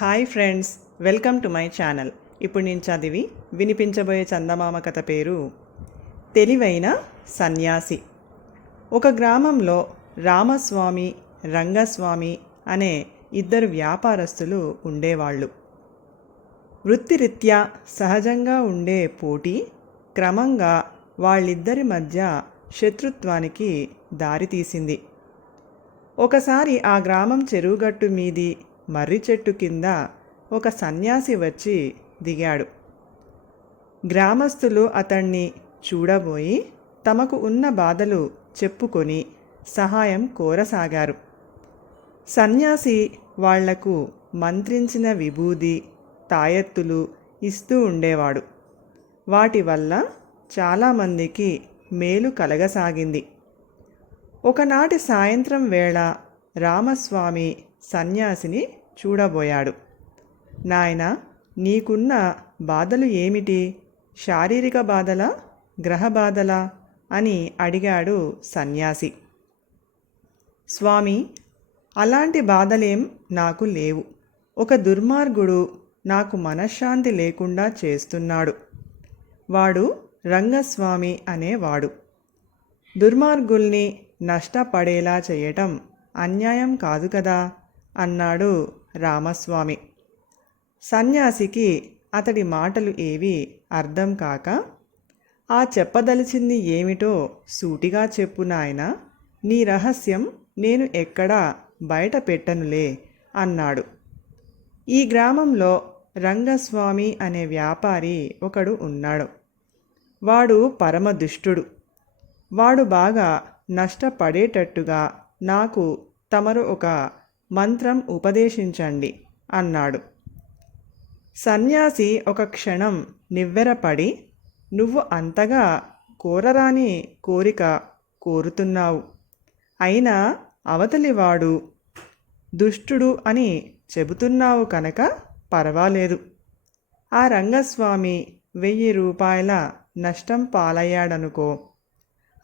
Hi friends, welcome to my channel. ఇప్పుడు నేను చదివి వినిపించబోయే చందమామ కథ పేరు తెలివైన సన్యాసి. ఒక గ్రామంలో రామస్వామి, రంగస్వామి అనే ఇద్దరు వ్యాపారస్తులు ఉండేవాళ్ళు. వృత్తిరీత్యా సహజంగా ఉండే పోటీ క్రమంగా వాళ్ళిద్దరి మధ్య శత్రుత్వానికి దారితీసింది. ఒకసారి ఆ గ్రామం చెరువుగట్టు మీది మర్రి చెట్టు కింద ఒక సన్యాసి వచ్చి దిగాడు. గ్రామస్తులు అతన్ని చూడబోయి తమకు ఉన్న బాధలు చెప్పుకొని సహాయం కోరసాగారు. సన్యాసి వాళ్లకు మంత్రించిన విభూది, తాయెత్తులు ఇస్తూ ఉండేవాడు. వాటి వల్ల చాలామందికి మేలు కలగసాగింది. ఒకనాటి సాయంత్రం వేళ రామస్వామి సన్యాసిని చూడబోయాడు. నాయనా, నీకున్న బాధలు ఏమిటి? శారీరక బాధలా, గ్రహ బాధలా అని అడిగాడు సన్యాసి. స్వామి, అలాంటి బాధలేం నాకు లేవు. ఒక దుర్మార్గుడు నాకు మనశ్శాంతి లేకుండా చేస్తున్నాడు. వాడు రంగస్వామి అనేవాడు. దుర్మార్గుల్ని నష్టపడేలా చేయటం అన్యాయం కాదు కదా అన్నాడు రామస్వామి. సన్యాసికి అతడి మాటలు ఏవీ అర్థం కాక, ఆ చెప్పదలిచింది ఏమిటో సూటిగా చెప్పు నాయనా, నీ రహస్యం నేను ఎక్కడా బయట పెట్టనులే అన్నాడు. ఈ గ్రామంలో రంగస్వామి అనే వ్యాపారి ఒకడు ఉన్నాడు. వాడు పరమ దుష్టుడు. వాడు బాగా నష్టపడేటట్టుగా నాకు తమరు ఒక మంత్రం ఉపదేశించండి అన్నాడు. సన్యాసి ఒక క్షణం నివ్వెరపడి, నువ్వు అంతగా కోరరాని కోరిక కోరుతున్నావు. అయినా అవతలివాడు దుష్టుడు అని చెబుతున్నావు కనుక పర్వాలేదు. ఆ రంగస్వామి 1000 రూపాయల నష్టం పాలయ్యాడనుకో,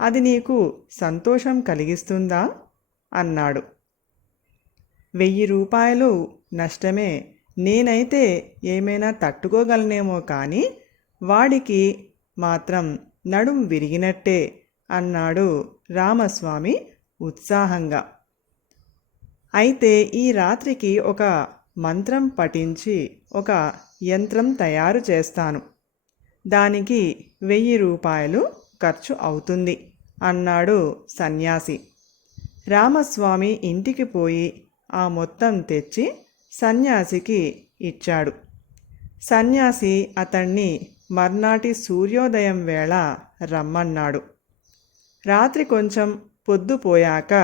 అది నీకు సంతోషం కలిగిస్తుందా అన్నాడు. 1000 రూపాయలు నష్టమే, నేనైతే ఏమైనా తట్టుకోగలనేమో కానీ వాడికి మాత్రం నడుం విరిగినట్టే అన్నాడు రామస్వామి ఉత్సాహంగా. అయితే ఈ రాత్రికి ఒక మంత్రం పఠించి ఒక యంత్రం తయారు చేస్తాను. దానికి 1000 రూపాయలు ఖర్చు అవుతుంది అన్నాడు సన్యాసి. రామస్వామి ఇంటికి పోయి ఆ మొత్తం తెచ్చి సన్యాసికి ఇచ్చాడు. సన్యాసి అతన్ని మర్నాటి సూర్యోదయం వేళ రమ్మన్నాడు. రాత్రి కొంచెం పొద్దుపోయాక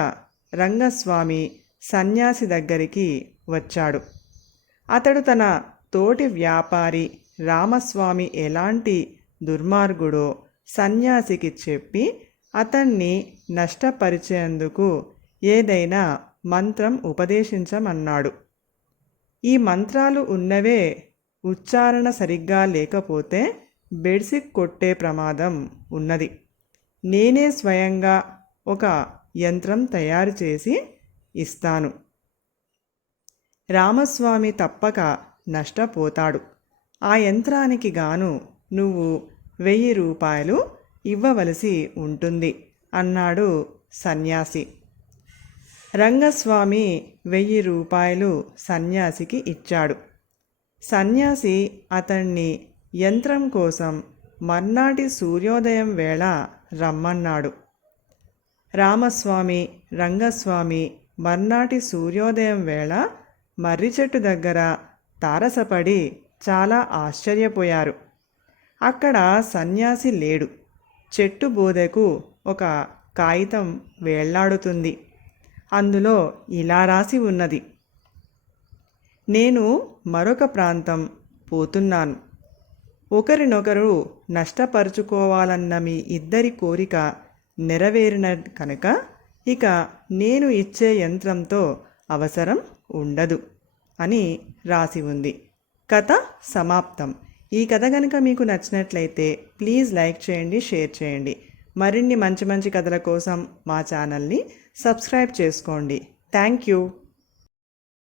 రంగస్వామి సన్యాసి దగ్గరికి వచ్చాడు. అతడు తన తోటి వ్యాపారి రామస్వామి ఎలాంటి దుర్మార్గుడో సన్యాసికి చెప్పి అతన్ని నష్టపరిచేందుకు ఏదైనా మంత్రం ఉపదేశించమన్నాడు. ఈ మంత్రాలు ఉన్నవే ఉచ్చారణ సరిగ్గా లేకపోతే బెడ్సిక్ కొట్టే ప్రమాదం ఉన్నది. నేనే స్వయంగా ఒక యంత్రం తయారు చేసి ఇస్తాను. రామస్వామి తప్పక నష్టపోతాడు. ఆ యంత్రానికి గాను నువ్వు 1000 రూపాయలు ఇవ్వవలసి ఉంటుంది అన్నాడు సన్యాసి. రంగస్వామి 1000 రూపాయలు సన్యాసికి ఇచ్చాడు. సన్యాసి అతన్ని యంత్రం కోసం మర్నాటి సూర్యోదయం వేళ రమ్మన్నాడు. రామస్వామి, రంగస్వామి మర్నాటి సూర్యోదయం వేళ మర్రి చెట్టు దగ్గర తారసపడి చాలా ఆశ్చర్యపోయారు. అక్కడ సన్యాసి లేడు. చెట్టు బోదెకు ఒక కాగితం వేళ్లాడుతుంది. అందులో ఇలా రాసి ఉన్నది: నేను మరొక ప్రాంతం పోతున్నాను. ఒకరినొకరు నష్టపరుచుకోవాలన్న మీ ఇద్దరి కోరిక నెరవేరిన కనుక ఇక నేను ఇచ్చే యంత్రంతో అవసరం ఉండదు అని రాసి ఉంది. కథ సమాప్తం. ఈ కథ కనుక మీకు నచ్చినట్లయితే ప్లీజ్ లైక్ చేయండి, షేర్ చేయండి. మరిన్ని మంచి మంచి కథల కోసం మా ఛానల్ని సబ్స్క్రైబ్ చేసుకోండి. Thank you.